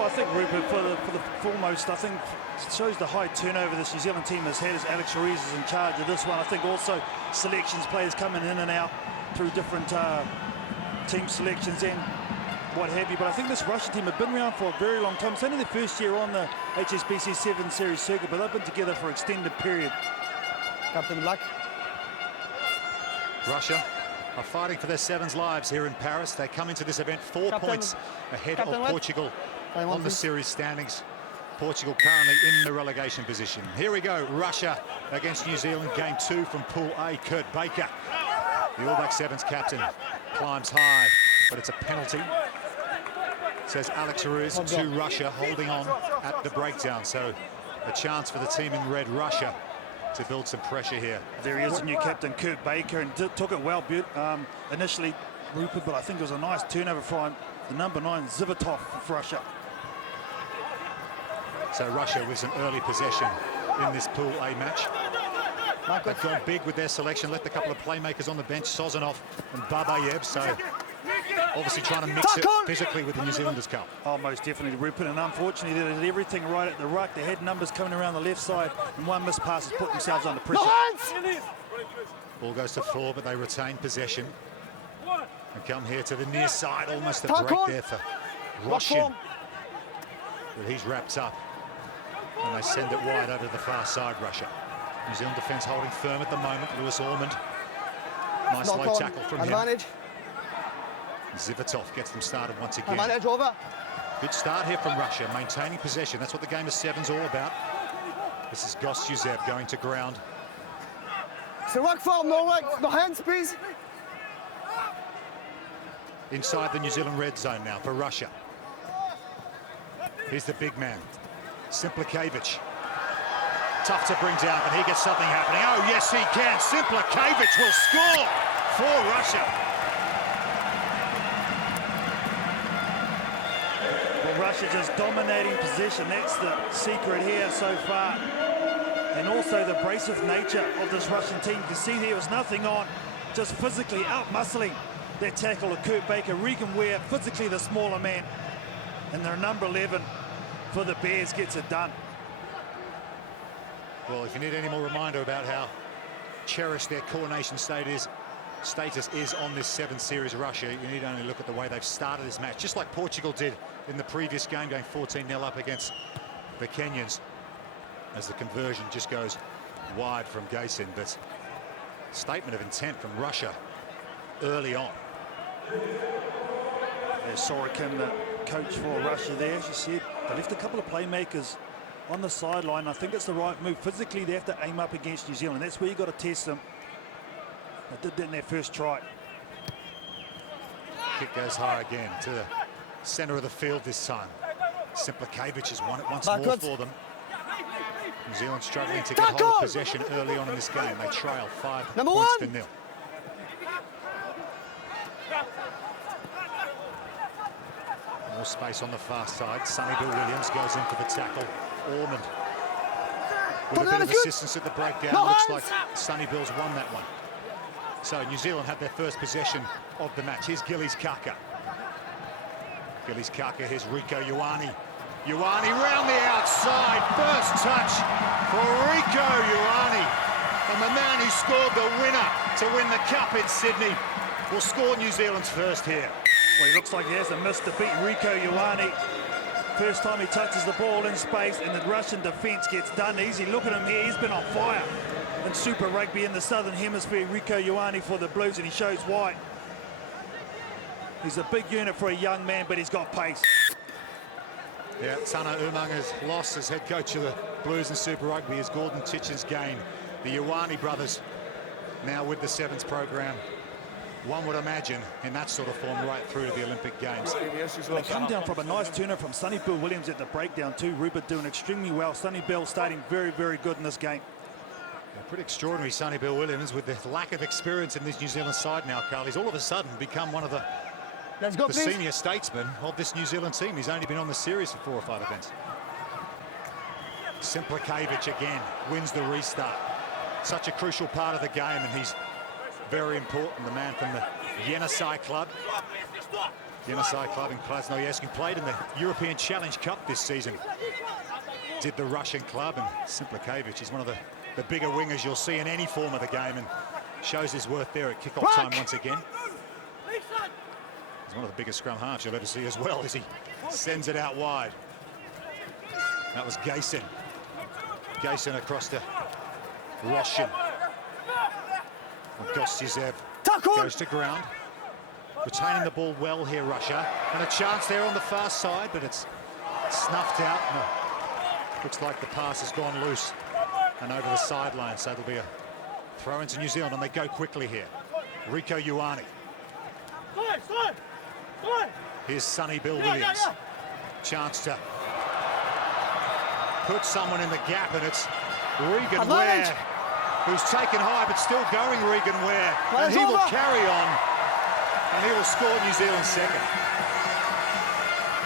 Well, I think Rupert, for the foremost, I think it shows the high turnover this New Zealand team has had as Alex Ruiz is in charge of this one. I think also selections, players coming in and out through different team selections and what have you. But I think this Russian team have been around for a very long time. It's only their first year on the HSBC 7 Series circuit, but they've been together for an extended period. Captain Black. Russia are fighting for their sevens lives here in Paris. They come into this event 4 points ahead of Portugal on the series standings. Portugal currently in the relegation position. Here we go, Russia against New Zealand, game 2 from Pool A. Kurt Baker, the All Black Sevens captain, climbs high, but it's a penalty, says Alex Ruiz to Russia, holding on at the breakdown. So a chance for the team in red, Russia, to build some pressure here. There he is, the new captain, Kurt Baker, and took it well initially, Rupert, but I think it was a nice turnover from the number 9, Zivotov, for Russia. So Russia with some early possession in this Pool A match. They've gone big with their selection, left a couple of playmakers on the bench, Sozanov and Babayev, so obviously trying to mix it physically with the New Zealanders' cup. Oh, most definitely, Rupert, and unfortunately they did everything right at the ruck. They had numbers coming around the left side, and one missed pass has put themselves under pressure. Ball goes to 4, but they retain possession. And come here to the near side, almost a break there for Roshin. But he's wrapped up, and they send it wide over to the far side, Russia. New Zealand defence holding firm at the moment. Lewis Ormond, nice low tackle from him. Zivotov gets them started once again. Good start here from Russia, maintaining possession. That's what the game of sevens all about. This is Gostyuzev going to ground. So work for no hands, please. Inside the New Zealand red zone now for Russia. Here's the big man, Simplikevich. Tough to bring down, but he gets something happening. Oh, yes, he can. Simplikevich will score for Russia. Well, Russia just dominating possession. That's the secret here so far. And also the abrasive nature of this Russian team. You can see there was nothing on, just physically out-muscling that tackle of Kurt Baker. Regan Ware, physically the smaller man. And their number 11 for the Bears gets it done. Well, if you need any more reminder about how cherished their coronation status is on this 7 Series Russia, you need only look at the way they've started this match, just like Portugal did in the previous game, going 14-0 up against the Kenyans, as the conversion just goes wide from Gayson. But statement of intent from Russia early on. There's Sorokin, the coach for Russia there, as you said. They left a couple of playmakers on the sideline. I think it's the right move. Physically, they have to aim up against New Zealand. That's where you got to test them. They did that in their first try. Kick goes high again to the center of the field this time. Simplikevich has won it once more for them. New Zealand struggling to get hold of possession early on in this game. They trail 5 points to 0. More space on the far side. Sonny Bill Williams goes in for the tackle. Ormond with a bit of assistance at the breakdown. Looks like Sonny Bill's won that one. So New Zealand had their first possession of the match. Here's Gillies Kaka. Gillies Kaka, here's Rico Ioane. Ioane round the outside. First touch for Rico Ioane. And the man who scored the winner to win the cup in Sydney will score New Zealand's first here. Well, he looks like he hasn't missed a beat. Rico Ioane, first time he touches the ball in space, and the Russian defence gets done easy. Look at him here, he's been on fire in Super Rugby in the Southern Hemisphere. Rico Ioane for the Blues, and he shows why. He's a big unit for a young man, but he's got pace. Yeah, Tana Umanga's loss as head coach of the Blues in Super Rugby is Gordon Titchen's gain. The Ioane brothers now with the Sevens program. One would imagine in that sort of form right through to the Olympic Games. They come down from a nice turner from Sonny Bill Williams at the breakdown too. Rupert doing extremely well. Sonny Bill starting very, very good in this game. Yeah, pretty extraordinary, Sonny Bill Williams, with the lack of experience in this New Zealand side now, Carl. He's all of a sudden become one of the senior statesmen of this New Zealand team. He's only been on the series for 4 or 5 events. Simplikevich again wins the restart. Such a crucial part of the game, and he's very important, the man from the Yenisei club. Yenisei club in Krasnoyarsk, who played in the European Challenge Cup this season. Did the Russian club, and Simplakevich is one of the bigger wingers you'll see in any form of the game, and shows his worth there at kick-off time once again. He's one of the biggest scrum halves you'll ever see as well, as he sends it out wide. That was Gayson. Gayson across to Roshin. Gostyazev goes to ground. Retaining the ball well here, Russia. And a chance there on the far side, but it's snuffed out. No. Looks like the pass has gone loose and over the sideline, so it'll be a throw into New Zealand, and they go quickly here. Rieko Ioane. Here's Sonny Bill Williams. Chance to put someone in the gap, and it's Regan Ware, who's taken high, but still going, Regan Ware. And he will carry on, and he will score New Zealand's second.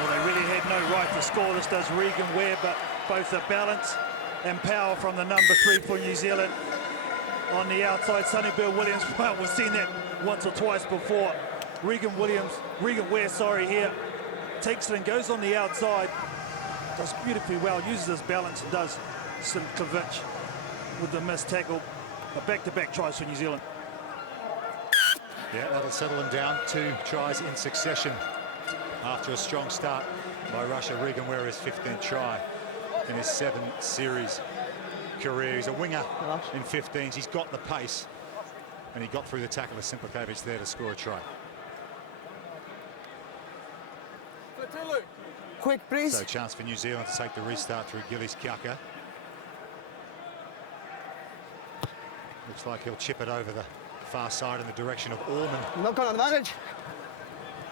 Well, they really had no right to score. This does Regan Ware, but both the balance and power from the number 3 for New Zealand. On the outside, Sonny Bill Williams, well, we've seen that once or twice before. Regan Ware, here, takes it and goes on the outside. Does beautifully well, uses his balance and does Simplakevich with the missed tackle. A back-to-back tries for New Zealand. Yeah, that'll settle him down. 2 tries in succession after a strong start by Russia. Regan Ware, his 15th try in his 7-series career. He's a winger in 15s. He's got the pace, and he got through the tackle of Simplakevich there to score a try. Quick, please. So a chance for New Zealand to take the restart through Gillies Kiaka. Looks like he'll chip it over the far side in the direction of Ormond. Knock on advantage.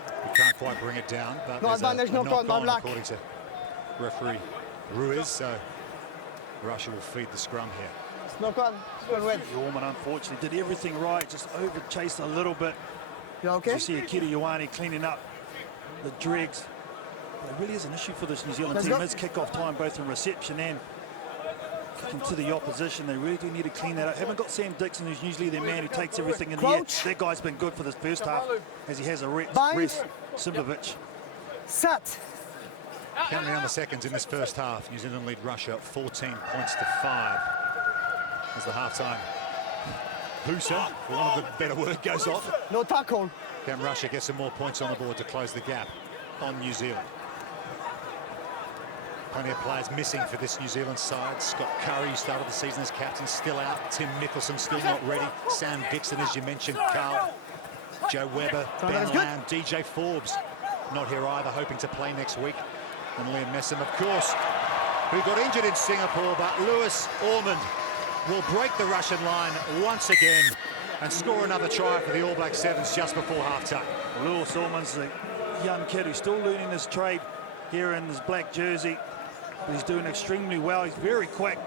He can't quite bring it down, but No advantage, knock on, knock-on, black. according to referee Ruiz. So Russia will feed the scrum here. Knock on. Ormond unfortunately did everything right, just over-chased a little bit. You okay? You see Akira Ioane cleaning up the dregs. But it really is an issue for this New Zealand Let's team. go. It's kick-off time, both in reception and kicking to the opposition. They really do need to clean that up. Haven't got Sam Dixon, who's usually their man who takes everything in the air. That guy's been good for this first half, as he has a rest. Simplakevich. Set. Counting down the seconds in this first half. New Zealand lead Russia 14 points to 5 as the half-time booster, for want of a better word, goes off. No tackle. Can Russia get some more points on the board to close the gap on New Zealand? Plenty of players missing for this New Zealand side. Scott Curry, who started the season as captain, still out. Tim Mickelson still not ready. Sam Dixon, as you mentioned, Carl. Joe Webber, Ben Lamb, DJ Forbes not here either, hoping to play next week. And Liam Messam, of course, who got injured in Singapore, but Lewis Ormond will break the Russian line once again and score another try for the All Black Sevens just before half-time. Lewis Ormond's a young kid who's still learning his trade here in his black jersey. But he's doing extremely well. He's very quick,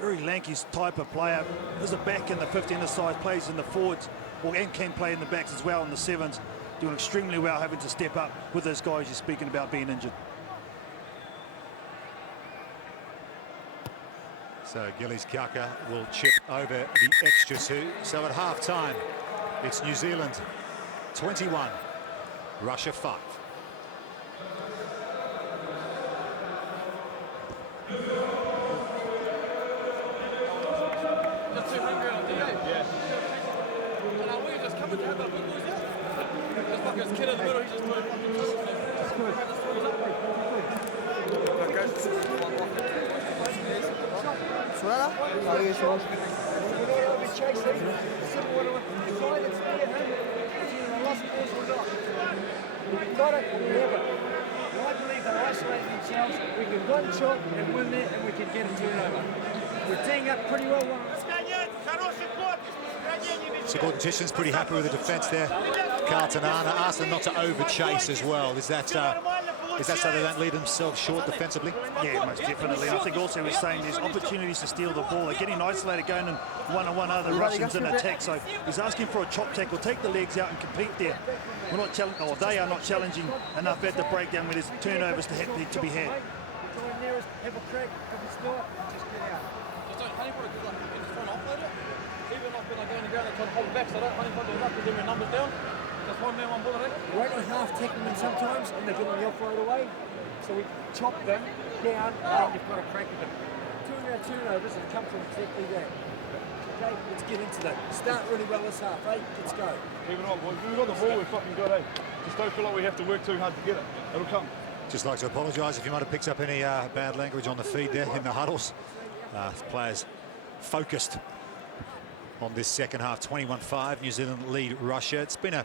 very lanky type of player. There's a back in the 15 side, plays in the forwards, and can play in the backs as well in the 7s. Doing extremely well, having to step up with those guys you're speaking about being injured. So Gillies Kiaka will chip over the extra 2. So at half-time, it's New Zealand 21, Russia 5. We can one shot and win there, and we can get a turnover. We're teeing up pretty well. So Gordon Tishan's pretty happy with the defence there. Carlton Arna asked them not to over-chase as well. Is that so they don't leave themselves short defensively? Yeah, most definitely. I think also he's saying there's opportunities to steal the ball. They're getting isolated, going in one-on-one other Russians in attack. So he's asking for a chop tackle, take the legs out and compete there. We're not challenging, or they are not challenging enough at the breakdown where there's turnovers to be had. Have a crack, if it's not, just get out. Just don't honey for it, because like, if it's trying to offload it, even like when I go on the ground, they try to hold it back, so I don't honey for it, because then my numbers down. Just one man, one bullet, eh? We're only half tackling them sometimes, and they're getting the offload away. So we chop them down, and then you've got to crack at them. Turnovers have come from exactly that. Okay, let's get into that. Start really well this half, eh? Let's go. Keep it on, boys. When we've got the ball, we're fucking good, eh? Just don't feel like we have to work too hard to get it. It'll come. Just like to apologise if you might have picked up any bad language on the feed there in the huddles. Players focused on this second half. 21-5, New Zealand lead Russia. It's been a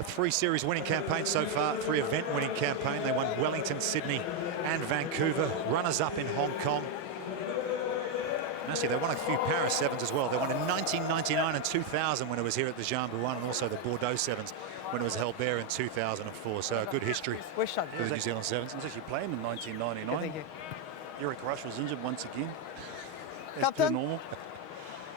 3-series winning campaign so far, 3-event winning campaign. They won Wellington, Sydney and Vancouver, runners-up in Hong Kong. Actually, they won a few Paris Sevens as well. They won in 1999 and 2000 when it was here at the Jambu One, and also the Bordeaux Sevens when it was held there in 2004. So a good history for the New Zealand Sevens. He was actually playing in 1999. Eric Rush was injured once again. Captain. Normal.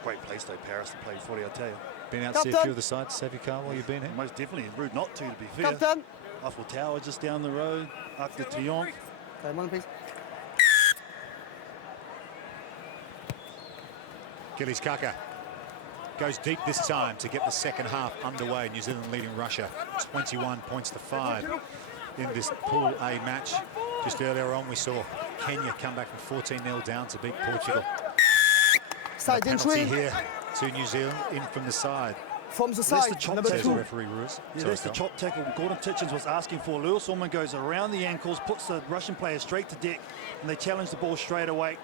Great place though, Paris, to play footy, I tell you. Been out to see a few of the sites, have you, Carl, while you've been here? Most definitely. Rude not to be fair. Captain. Eiffel Tower just down the road. Arc de Triomphe. Okay, one please. Gillies Kaka goes deep this time to get the second half underway. New Zealand leading Russia 21 points to 5 in this Pool A match. Just earlier on, we saw Kenya come back from 14-0 down to beat Portugal. Side Penalty entry. here to New Zealand in from the side. From the That's side, the chop number Says 2. referee rules. Yeah, that's the chop tackle Gordon Titchens was asking for. Lewis Orman goes around the ankles, puts the Russian player straight to deck, and they challenge the ball straight away.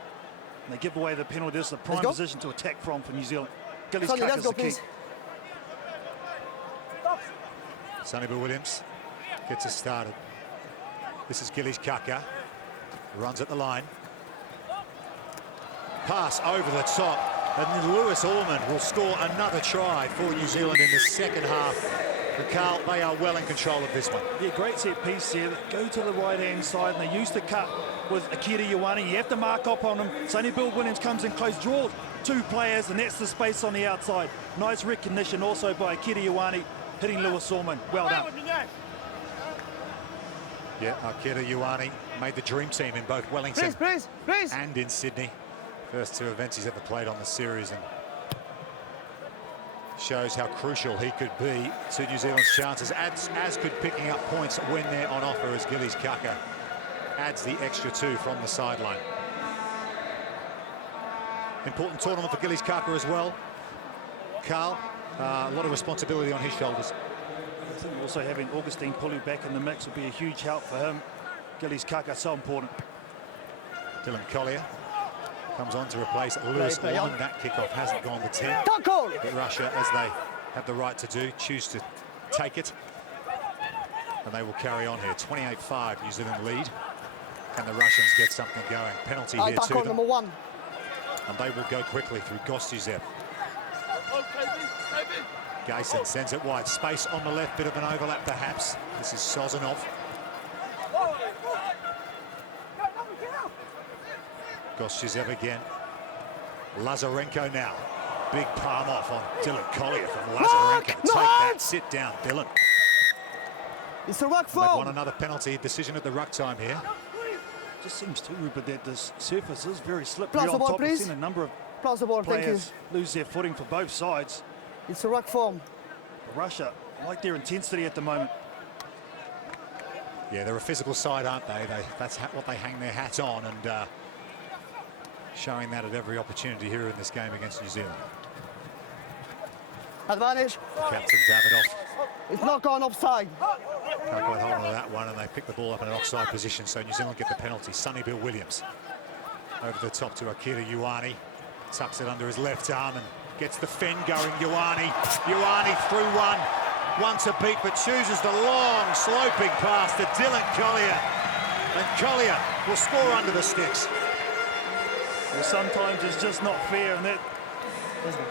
And they give away the penalty. This is a prime go. position to attack from for New Zealand. Gillies Sonny, Kaka let's is go, the key. please. Sonny Bill Williams gets us started. This is Gillies Kaka. Runs at the line. Pass over the top. And then Lewis Ormond will score another try for New Zealand in the second half. And Carl, they are well in control of this one. Yeah, great set piece here. They go to the right-hand side, and they use the cut with Akira Ioane. You have to mark up on him. Sonny Bill Williams comes in close, draws 2 players, and that's the space on the outside. Nice recognition also by Akira Ioane, hitting Lewis Ormond. Well done. Yeah, Akira Ioane made the dream team in both Wellington Please. and in Sydney. First 2 events he's ever played on the series, and shows how crucial he could be to New Zealand's chances, as could picking up points when they're on offer, as Gillies Kaka adds the extra 2 from the sideline. Important tournament for Gillies Kaka as well. Carl, a lot of responsibility on his shoulders. I think also having Augustine Pulu back in the mix would be a huge help for him. Gillies Kaka, so important. Dylan Collier comes on to replace Lewis Ormond. That kickoff hasn't gone to 10. But Russia, as they have the right to do, choose to take it. And they will carry on here. 28-5, New Zealand lead. Can the Russians get something going? Penalty here to them. Number 1. And they will go quickly through Gostuzev. Gayson sends it wide. Space on the left, bit of an overlap perhaps. This is Sozanov. Gostuzev again. Lazarenko now. Big palm off on Dylan Collier from Lazarenko. Take that, sit down, Dylan. It's a ruck They've won foul. another penalty decision at the ruck time here. Just seems too, Rupert, that this surface is very slippery Plus the on ball, top. We've please. seen a number of Plus the ball, thank you. players lose their footing for both sides. It's a ruck form. Russia, I like their intensity at the moment. Yeah, they're a physical side, aren't they? That's what they hang their hat on, and showing that at every opportunity here in this game against New Zealand. Advantage. Captain Davidoff It's not gone offside. can't quite hold on to that one, and they pick the ball up in an offside position, so New Zealand get the penalty. Sonny Bill Williams over the top to Akira Ioane. Tucks it under his left arm and gets the fend going. Ioane through one to beat, but chooses the long sloping pass to Dylan Collier, and Collier will score under the sticks. Well, sometimes it's just not fair, and that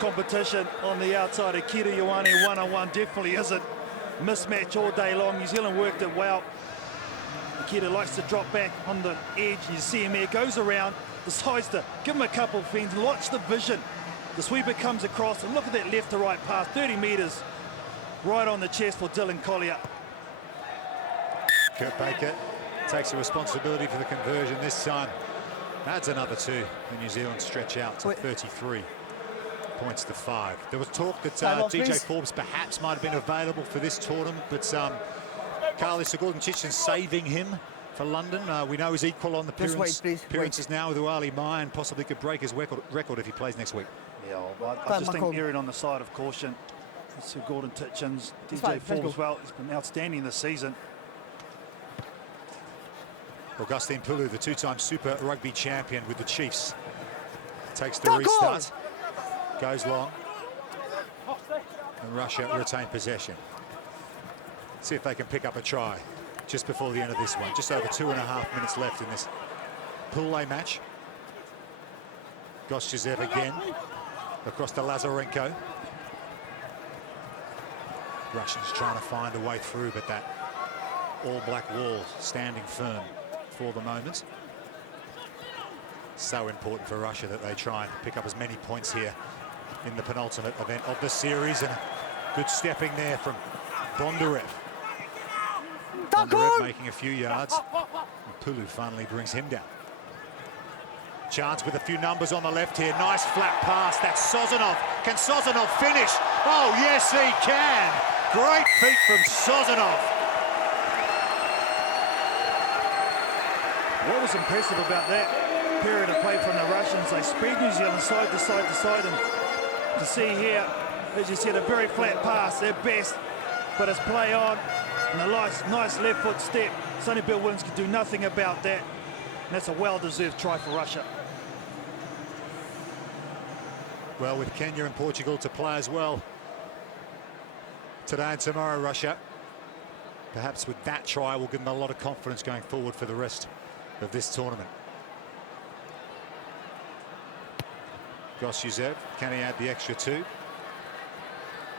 competition on the outside. Akira Ioane one-on-one definitely isn't. Mismatch all day long. New Zealand worked it well. Akira likes to drop back on the edge. You see him here, goes around, decides to give him a couple of fends. Watch the vision. The sweeper comes across, and look at that left to right pass, 30 metres, right on the chest for Dylan Collier. Kurt Baker takes the responsibility for the conversion this time. Adds another 2. The New Zealand stretch out to 33. points to 5. There was talk that Time off, DJ please. Forbes perhaps might have been available for this tournament, but Carly Sigurdsson saving him for London. We know he's equal on the Just wait, please, appearances now with Uali Mai, and possibly could break his record if he plays next week. Yeah, well, I just think erring on the side of caution. Sir Gordon Titchens, DJ Forbes as well. He's been outstanding this season. Augustine Pulu, the two-time Super Rugby champion with the Chiefs, takes the restart, goes long, and Russia retain possession. See if they can pick up a try just before the end of this one. Just over 2.5 minutes left in this Pool A match. Gostyazev again, across to Lazarenko. Russians trying to find a way through, but that all-black wall standing firm for the moment. So important for Russia that they try and pick up as many points here in the penultimate event of the series, and good stepping there from Bondarev. Bondarev making a few yards, and Pulu finally brings him down. Chance with a few numbers on the left here. Nice flat pass. That's Sozanov. Can Sozanov finish? Oh, yes, he can. Great feat from Sozanov. What was impressive about that period of play from the Russians, they spread New Zealand side to side to side, and to see here, as you said, a very flat pass, their best, but it's play on, and a nice left foot step. Sonny Bill Williams could do nothing about that, and that's a well-deserved try for Russia. Well, with Kenya and Portugal to play as well today and tomorrow, Russia, perhaps with that try will give them a lot of confidence going forward for the rest of this tournament. Gostyazev, can he add the extra 2?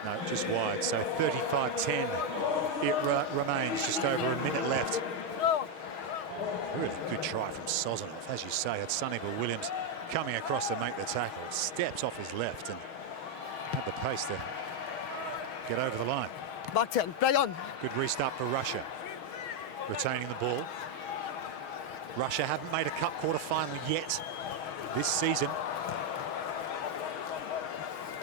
No, just wide. So 35-10 it remains, just over a minute left. Really good try from Sozanov. As you say, it's Sonny Bill Williams coming across to make the tackle. Steps off his left and had the pace to get over the line. Back 10, play on. Good restart for Russia. Retaining the ball. Russia haven't made a cup quarter-final yet this season.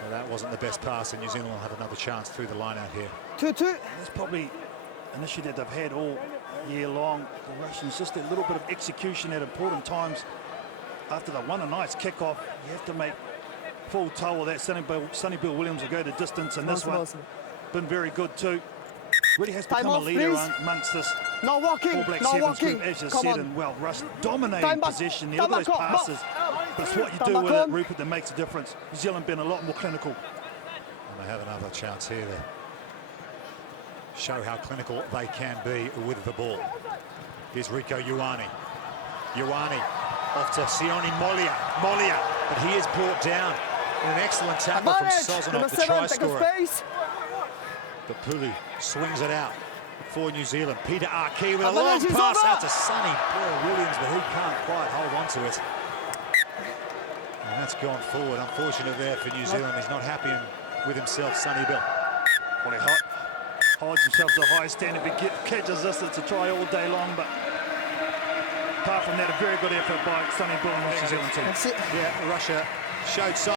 Well, that wasn't the best pass, and New Zealand will have another chance through the line out here. 2-2. That's probably an issue that they've had all year long. The Russians, just a little bit of execution at important times. After they won a nice kickoff, you have to make full toll of that. Sonny Bill Williams will go the distance, and this one been very good too. Really has become a leader amongst this No walking, All Black no Sevens walking. group, as you Come said, on. and well, Russia dominating possession there. All those passes, but it's what you do with it, Rupert, that makes a difference. New Zealand been a lot more clinical. And they have another chance here to show how clinical they can be with the ball. Here's Rico Ioane. Ioane off to Sione Molia. But he is brought down in an excellent tackle from Sozanov, the try scorer. But Pulu swings it out for New Zealand. Peter Arki with a long pass out to Sonny Bill Williams, but he can't quite hold on to it. And that's gone forward. Unfortunate there for New Zealand. He's not happy with himself, Sonny Bill. Well, he holds himself to a high standard. He catches this, it's a try all day long, but apart from that, a very good effort by Sonny Bill and the New Zealand team. That's it. Yeah, Russia showed signs.